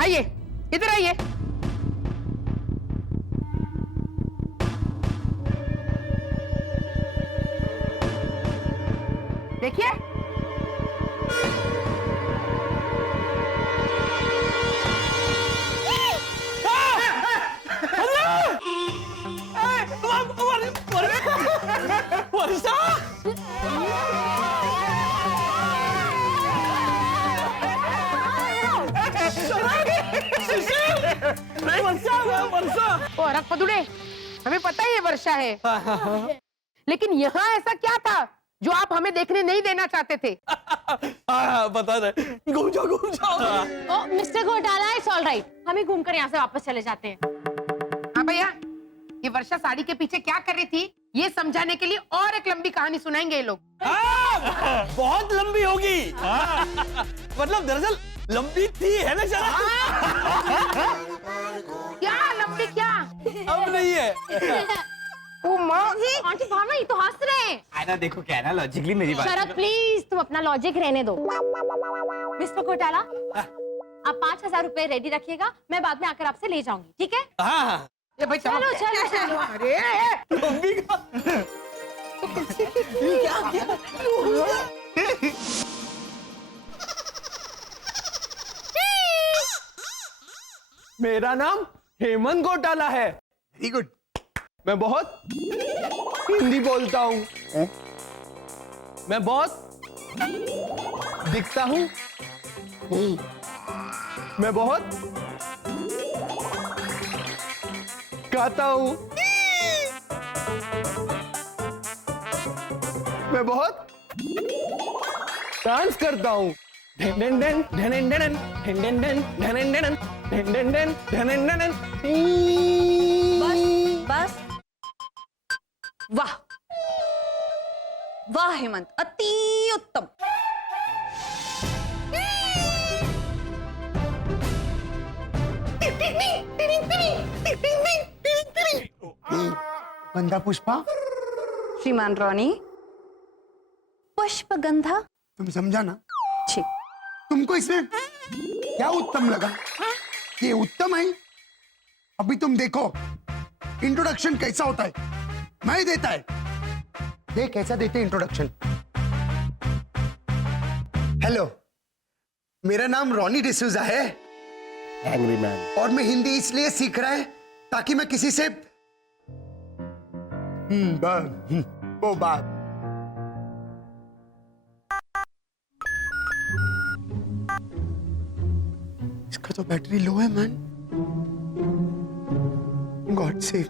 आइए, इधर आइए। देखिए, वर्षा वर्षा ओ अरग पदुड़े, हमें पता है ये वर्षा है, लेकिन यहाँ ऐसा क्या था जो आप हमें देखने नहीं देना चाहते थे? बता रहे, घूम जाओ ओ मिस्टर घोटाला, इट्स ऑल राइट, हम ही घूमकर यहाँ से वापस चले जाते हैं। हाँ भैया, ये वर्षा साड़ी के पीछे क्या कर रही थी, ये समझाने के लिए और एक लंबी कहानी सुनाएंगे ये लोग। बहुत लंबी होगी। मतलब दरअसल लंबी थी, है ना शरा? क्या लंबी क्या? अब नहीं है। ओ माँ, आंटी भावना, ये तो हंस रहे हैं। आना देखो क्या है ना, लॉजिकली मेरी बात। शरद प्लीज, तुम अपना लॉजिक रहने दो। मिस्टर घोटाला, आप 5,000 रुपए रेडी रखिएगा, मैं बाद में आकर आपसे ले जाऊंगी, ठीक है? हाँ ये भाई चलो चलो चलो। अरे लंबी का मेरा नाम हेमंत घोटाला है। Very good. मैं बहुत हिंदी बोलता हूँ। मैं बहुत दिखता हूँ। मैं बहुत गाता हूँ। मैं बहुत डांस करता हूँ। बस वाह वाह हेमंत, अति उत्तम। गंधा पुष्पा, श्रीमान रॉनी, पुष्पगंधा। तुम समझा ना? छी, तुमको इसमें क्या उत्तम लगा? ये उत्तम है? अभी तुम देखो इंट्रोडक्शन कैसा होता है, मैं देता है। देख कैसा देते इंट्रोडक्शन। हेलो, मेरा नाम रॉनी डिसूजा है। Angry man. और मैं हिंदी इसलिए सीख रहा है ताकि मैं किसी से वो बात। इसका तो बैटरी लो है मैन। God save.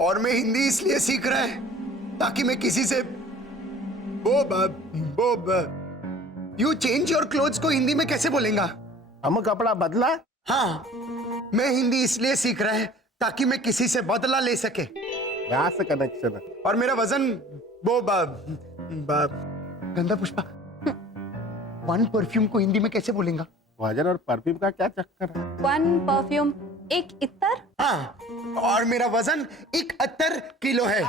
और मैं हिंदी इसलिए सीख रहा है ताकि मैं किसी से यू चेंज योर क्लोथ्स को हिंदी में कैसे बोलेगा? हम कपड़ा बदला। हाँ, मैं हिंदी इसलिए सीख रहा है ताकि मैं किसी से बदला ले सके। यहाँ से कनेक्शन है। और मेरा वजन गंधा पुष्पा, वन परफ्यूम को हिंदी में कैसे बोलेगा? वजन और परफ्यूम का क्या चक्कर है? वन परफ्यूम एक इत्तर। हाँ, और मेरा वजन 71 किलो है।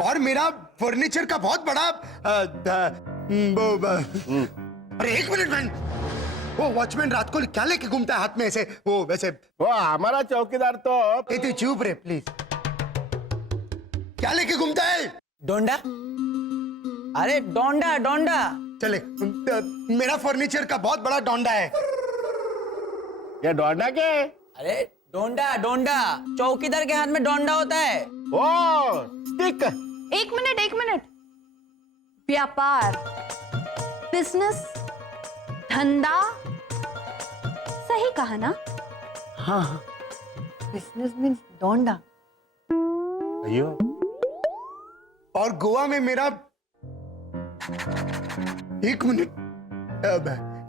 और मेरा फर्नीचर का बहुत बड़ा अरे एक मिनट मैन, वो वॉचमैन रात को क्या लेके घूमता है हाथ में ऐसे? वो वैसे वो हमारा चौकीदार तो ए तू चुप रे प्लीज। क्या लेके घूमता है? डोंडा। अरे डोंडा डोंडा। चले, मेरा फर्नीचर का बहुत बड़ा डोंडा है। ये डोंडा के? अरे डोंडा डोंडा, चौकीदार के हाथ में डोंडा होता है। ओ स्टिक। एक मिनट। व्यापार, बिजनेस, धंधा, सही कहा ना? हाँ, बिजनेस मीन्स डोंडा। अयो, और गोवा में मेरा एक minute,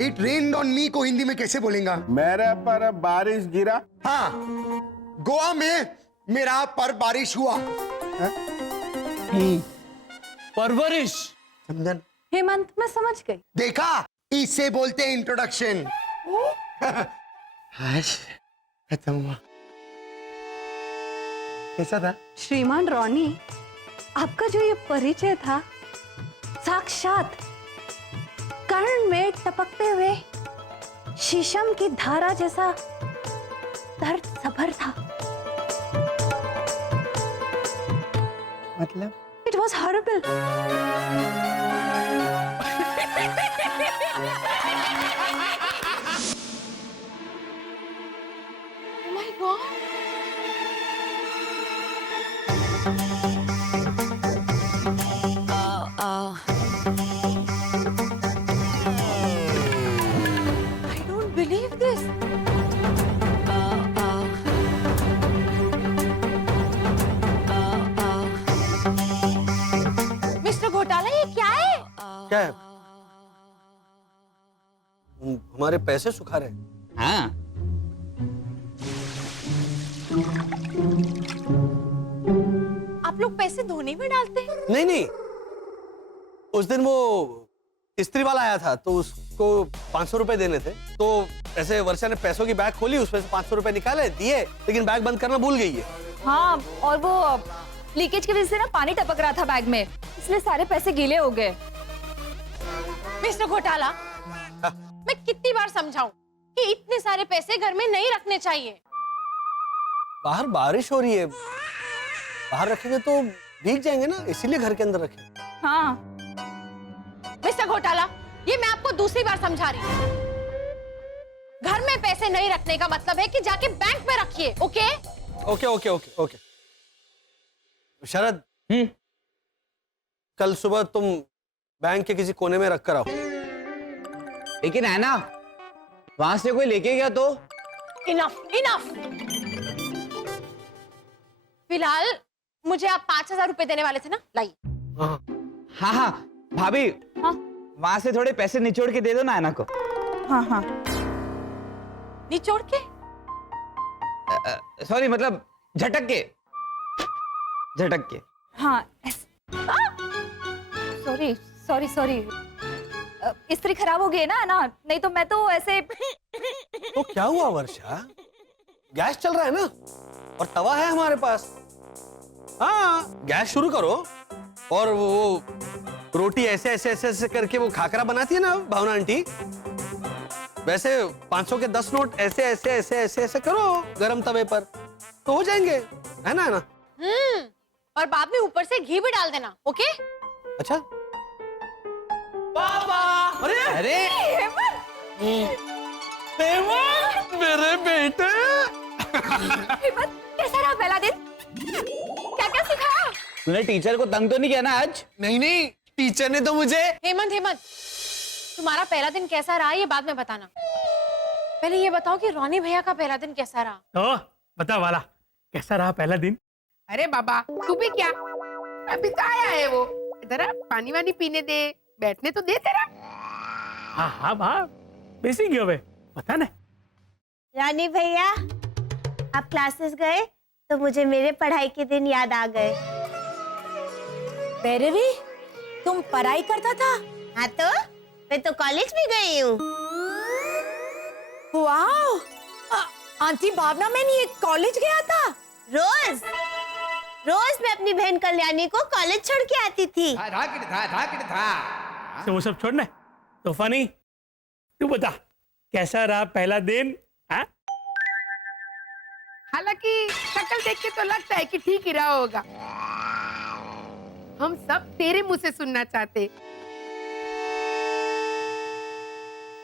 it rained on me को हिंदी में कैसे बोलेगा? मेरे पर बारिश गिरा। हाँ, गोवा में मेरा पर बारिश हुआ। परवरिश। समझन? हेमंत, मैं समझ गई। देखा, इसे बोलते हैं इंट्रोडक्शन। खत्म हुआ। कैसा था? श्रीमान रॉनी, आपका जो ये परिचय था, साक्षात कर्ण में टपकते हुए शीशम की धारा जैसा दर्द सभर था। मतलब it was horrible. Oh my God. I don't believe this. Mister घोटाला, ये क्या है? क्या है? हमारे पैसे सुखा रहे हैं। हाँ, आप लोग पैसे धोने में डालते हैं? नहीं नहीं, उस दिन वो इस्त्री वाला आया था तो उसको 500 रुपए देने थे, तो ऐसे वर्षा ने पैसों की बैग खोली, उसमें से 500 रुपए निकाले दिए, लेकिन बैग बंद करना भूल गई है। हाँ, और वो लीकेज की वजह से ना पानी टपक रहा था बैग में, इसलिए सारे पैसे गीले हो गए। मिस्टर घोटाला, मैं कितनी बार समझाऊं कि इतने सारे पैसे घर में नहीं रखने चाहिए। बाहर बारिश हो रही है, बाहर रखेंगे तो भीग जाएंगे ना, इसीलिए घर के अंदर रखें। हाँ, मिस्टर घोटाला, ये मैं आपको दूसरी बार समझा रही हूँ। घर में पैसे नहीं रखने का मतलब है कि जाके बैंक में रखिए, okay? Okay okay okay okay. Sharad, कल सुबह तुम बैंक के किसी कोने में रख कर आओ। लेकिन है ना, वहां से कोई लेके गया तो? Enough enough. फिलहाल मुझे आप 5,000 रुपए देने वाले थे ना, लाइए। हाँ हाँ भाभी, हाँ? वहां से थोड़े पैसे निचोड़ के दे दो ना ऐना को। हाँ हाँ, निचोड़ के? सॉरी, मतलब झटक के, झटक के। हाँ। सॉरी सॉरी सॉरी, इस्त्री खराब हो गई है ना, नहीं तो मैं तो ऐसे। तो क्या हुआ वर्षा, गैस चल रहा है ना, और तवा है हमारे पास। हाँ, गैस शुरू करो, और वो रोटी ऐसे ऐसे ऐसे ऐसे करके वो खाकरा बनाती है ना भावना आंटी, वैसे 500 के 10 नोट ऐसे ऐसे ऐसे ऐसे ऐसे करो गरम तवे पर, तो हो जाएंगे, है ना? और बाद में ऊपर से घी भी डाल देना, ओके? अच्छा। पापा, अरे अरे मेरे बेटे, हेमंत, कैसा रहा पहला दिन? क्या क्या सिखाया? तूने टीचर को तंग तो नहीं किया ना आज? नहीं नहीं, टीचर ने तो मुझे। हेमंत हेमंत, तुम्हारा पहला दिन कैसा रहा ये बाद में बताना। पहले ये बताओ कि रोनी भैया का पहला दिन कैसा रहा? तो बता वाला, कैसा रहा पहला दिन? अरे बाबा, तू भी क्या, अभी तो आया है वो, इधर आ, पानी वानी पीने दे, बैठने तो दे तेरा। हाँ हाँ भा, बेसी गयो बे, बता ना। रानी भैया, आप क्लासेस गए तो मुझे मेरे पढ़ाई के दिन याद आ गए। बेरेवी, तुम पढ़ाई करता था? हाँ तो मैं तो कॉलेज भी गई हूँ। वाओ, आंटी भावना में नहीं कॉलेज गया था? रोज रोज मैं अपनी बहन कल्याणी को कॉलेज छोड़ के आती थी। तो वो सब छोड़ना, तो फनी, तू बता कैसा रहा पहला दिन? हाँ? हालांकि शक्ल देख के तो लगता है कि ठीक ही रहा होगा। हम सब तेरे मुंह से सुनना चाहते।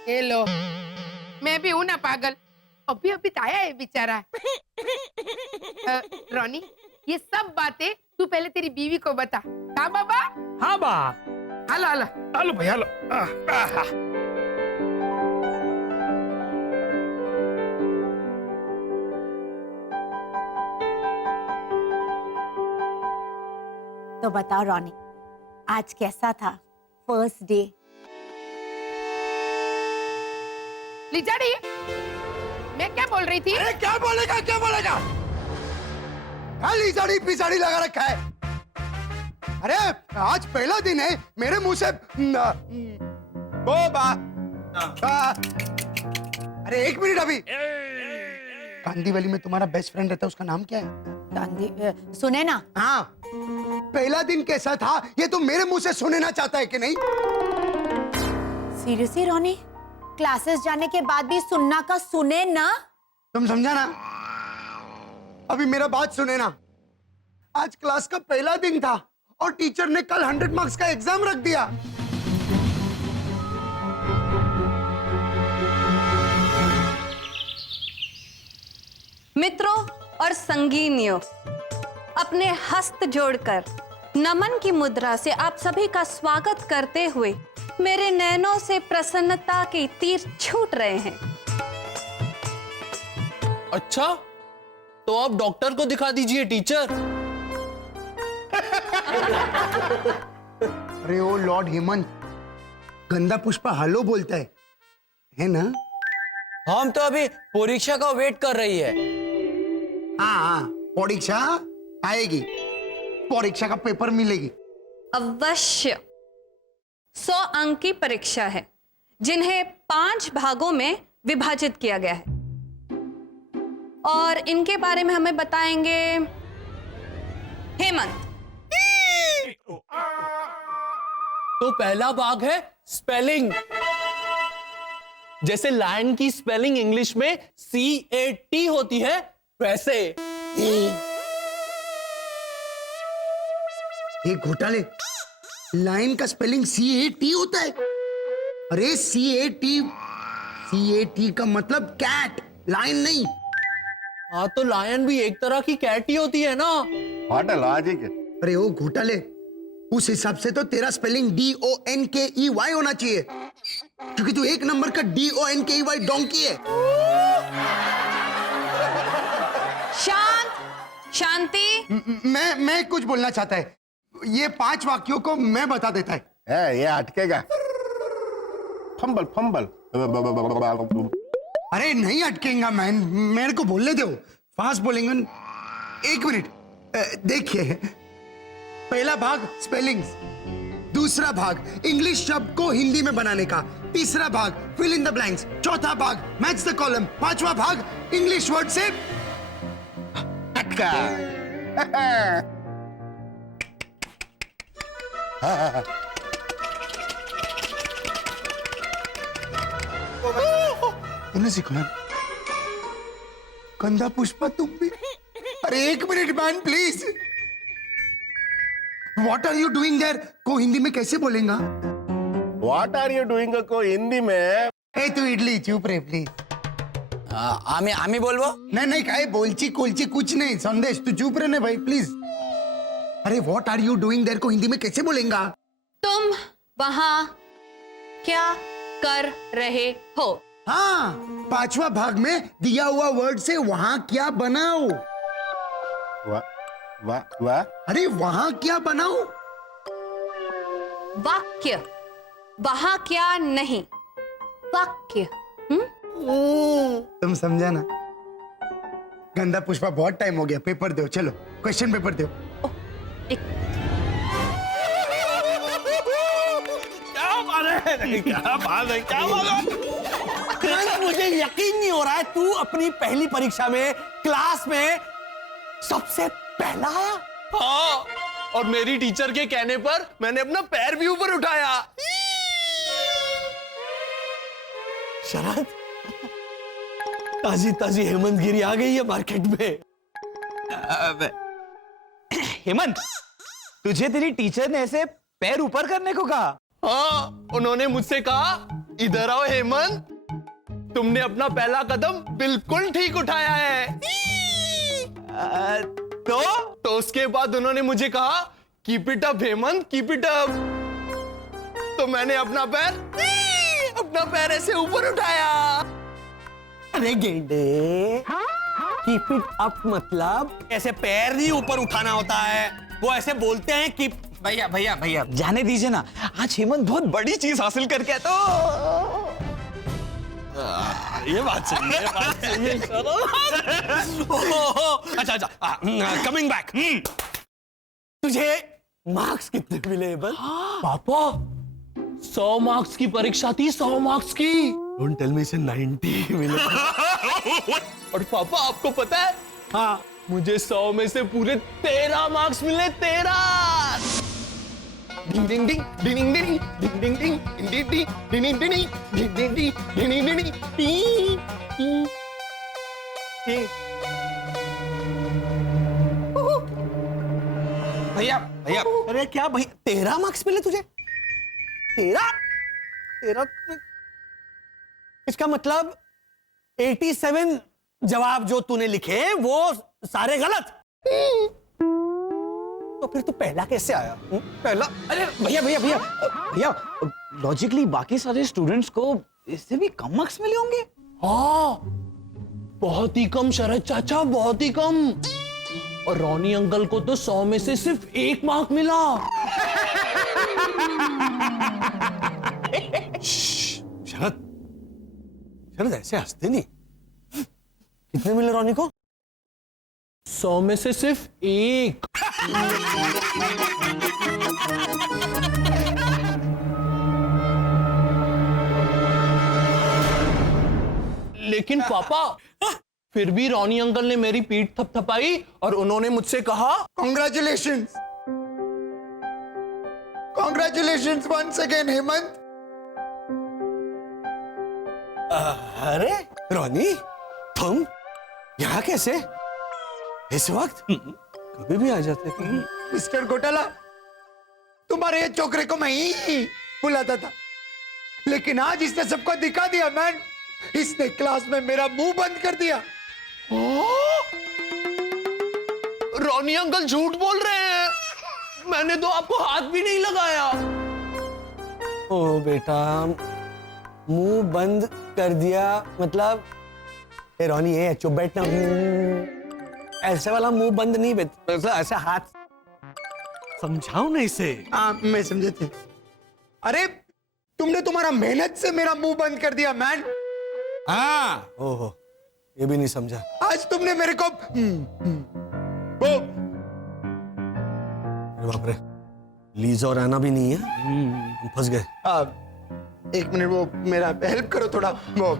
ये लो, मैं भी हूं ना पागल, अभी अभी तो आया है बेचारा। रोनी, ये सब बातें तू पहले तेरी बीवी को बता। हाँ बाबा? हाँ बा, हेलो हेलो हेलो भैया, हेलो। तो बताओ रोनी, आज कैसा था फर्स्ट डे? लिजाड़ी, मैं क्या बोल रही थी? अरे क्या बोलेगा, क्या बोलेगा? लिजाड़ी पिजाड़ी लगा रखा है। अरे आज पहला दिन है, मेरे मुंह से बोबा। अरे एक मिनट, अभी कांदीवली में तुम्हारा बेस्ट फ्रेंड रहता है, उसका नाम क्या है? सुने ना। हाँ, पहला दिन कैसा था ये तुम मेरे मुंह से सुनना चाहता है कि नहीं? सीरियसली रोनी, क्लासेस जाने के बाद भी सुनना का सुने ना। तुम समझा ना? अभी मेरा बात सुने ना। आज क्लास का पहला दिन था और टीचर ने कल 100 मार्क्स का एग्जाम रख दिया। मित्रों और संगीनियों, अपने हस्त जोड़कर नमन की मुद्रा से आप सभी का स्वागत करते हुए मेरे नैनों से प्रसन्नता के तीर छूट रहे हैं। अच्छा, तो आप डॉक्टर को दिखा दीजिए टीचर। अरे ओ लॉर्ड हेमंत, गंदा पुष्पा हेलो बोलता है ना? हम तो अभी परीक्षा का वेट कर रही है। हाँ, परीक्षा आएगी, परीक्षा का पेपर मिलेगी। अवश्य 100 अंक की परीक्षा है, जिन्हें 5 भागों में विभाजित किया गया है, और इनके बारे में हमें बताएंगे हेमंत। तो पहला भाग है स्पेलिंग। जैसे लायन की स्पेलिंग इंग्लिश में CAT होती है, वैसे ये घोटाले, लाइन का स्पेलिंग CAT होता है? अरे CAT का मतलब कैट, लाइन नहीं। हाँ, तो लायन भी एक तरह की कैट ही होती है ना। What a logic. अरे ओ घोटाले, उस हिसाब से तो तेरा स्पेलिंग DONKEY होना चाहिए, क्योंकि तू एक नंबर का DONKEY डोंकी है। शांति। मैं कुछ बोलना चाहता है। ये 5 वाक्यों को मैं बता देता है। ये अटकेगा। Fumble fumble. अरे नहीं अटकेगा मैन, मेरे को बोलने दो, फास्ट बोलेंगे। 1 मिनट, देखिए, पहला भाग स्पेलिंग्स, दूसरा भाग इंग्लिश शब्द को हिंदी में बनाने का, तीसरा भाग फिल इन द ब्लैंक्स, चौथा भाग मैच द कॉलम, 5वां भाग इंग्लिश वर्ड से अटका। तूने सिखाया? कंधा पुष्पा तुम भी? अरे 1 minute man please. What are you doing there को हिंदी में कैसे बोलेगा? व्हाट आर यू डूइंग को हिंदी में? ए तू इडली चुप रे प्लीज। आमी बोलबो? नहीं काय बोलची कोलची कुछ नहीं, संदेश तू चुप रहने भाई प्लीज। अरे what are you doing there को हिंदी में कैसे बोलेगा? तुम वहां क्या कर रहे हो? हाँ, 5वां भाग में दिया हुआ वर्ड से वहां क्या बनाओ। वाह। अरे वहां क्या बनाओ? वाक्य, वहां क्या नहीं, वाक्य। तुम समझा ना? गंदा पुष्पा बहुत टाइम हो गया, पेपर दो, चलो क्वेश्चन पेपर दो। मुझे यकीन नहीं हो रहा है, तू अपनी पहली परीक्षा में क्लास में सबसे पहला आया। हाँ, और मेरी टीचर के कहने पर मैंने अपना पैर भी ऊपर उठाया। शरद, ताजी ताजी हेमंत गिरी आ गई है मार्केट में। हेमंत, तुझे तेरी टीचर ने ऐसे पैर ऊपर करने को कहा? हाँ, उन्होंने मुझसे कहा, इधर आओ हेमंत, तुमने अपना पहला कदम बिल्कुल ठीक उठाया है। तो उसके बाद उन्होंने मुझे कहा, keep it up Hemant, keep it up. तो मैंने अपना पैर ऐसे ऊपर उठाया। अरे गेंडे, कीप इट अप मतलब ऐसे पैर नहीं ऊपर उठाना होता है, वो ऐसे बोलते हैं कि भैया जाने दीजिए ना, आज हेमंत बहुत बड़ी चीज हासिल करके आया। तो ये बात सही है, अच्छा, कमिंग बैक। तुझे मार्क्स कितने मिले बस? पापा, 100 मार्क्स की परीक्षा थी, 100 मार्क्स की। डोंट टेल मी से 90 मिले। और पापा आपको पता है, हाँ, मुझे 100 में से पूरे 13 मार्क्स मिले। 13। डिंग डिंग डिंग डिंग डिंग डिंग डिंग डिंग डिंग डिंग डिंग डिंग डिंग डिंग डिंग डिंग डिंग डिंग। भैया भैया, अरे क्या भैया, 13 मार्क्स मिले तुझे? 13 इसका मतलब 87 जवाब जो तूने लिखे वो सारे गलत। तो फिर तू पहला कैसे आया? पहला? अरे भैया भैया भैया भैया, लॉजिकली बाकी सारे स्टूडेंट्स को इससे भी कम मार्क्स मिले होंगे। हाँ, बहुत ही कम शरद चाचा, बहुत ही कम। और रॉनी अंकल को तो 100 में से सिर्फ 1 मार्क मिला। शरद, शरद ऐसे हंसते नहीं। कितने मिले रॉनी को? 100 में से सिर्फ 1। लेकिन पापा, फिर भी रॉनी अंकल ने मेरी पीठ थपथपाई और उन्होंने मुझसे कहा, congratulations, congratulations once again Hemant. अरे रॉनी, तुम यहाँ कैसे? इस वक्त कभी भी आ जाते थे। मिस्टर घोटाला, तुम्हारे ये छोकरे को मैं ही बुलाता था, लेकिन आज इसने सबको दिखा दिया मैन। इसने क्लास में मेरा मुंह बंद कर दिया। रॉनी अंकल झूठ बोल रहे हैं, मैंने तो आपको हाथ भी नहीं लगाया। ओ बेटा, मुंह बंद कर दिया मतलब? ए रॉनी, ये चुप बैठना। ऐसे वाला मुंह बंद नहीं, ऐसे हाथ। समझाओ ना इसे। मैं समझे थे। अरे तुमने तुम्हारा मेहनत से मेरा मुंह बंद कर दिया मैन। हाँ, ओहो, ये भी नहीं समझा। आज तुमने मेरे को बाप रे, लीजा और आना भी नहीं है, हम फंस गए। एक मिनट, वो मेरा हेल्प करो थोड़ा। वो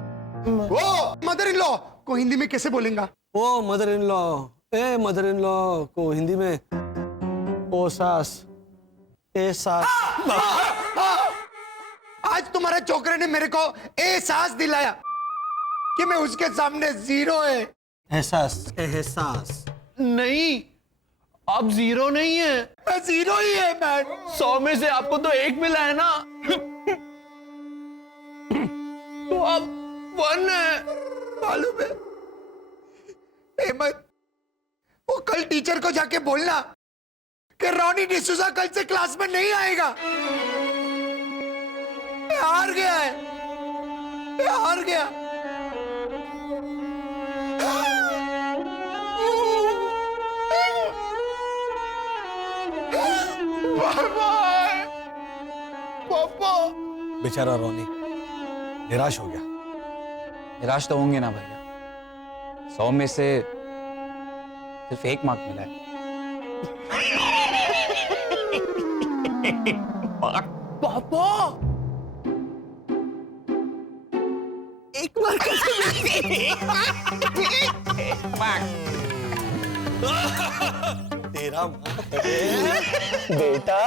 मदर इन लॉ को हिंदी में कैसे बोलेगा? Oh mother in law, a mother in law को हिंदी में ओ सास, ए सास। आज तुम्हारे छोकरे ने मेरे को एहसास दिलाया कि मैं उसके सामने जीरो है। एहसास, एहसास नहीं, आप जीरो नहीं है। मैं जीरो ही है मैन। 100 में से आपको तो 1 मिला है ना, तो आप 1 है। मालूम है हेमंत, वो कल टीचर को जाके बोलना कि रॉनी डिसूजा कल से क्लास में नहीं आएगा। हार गया है, हार गया। पापा, बेचारा रॉनी निराश हो गया। निराश तो होंगे ना भैया, 100 में से सिर्फ 1 मार्क मिला है। पापा, 1 मार्क तेरा मार्क बेटा।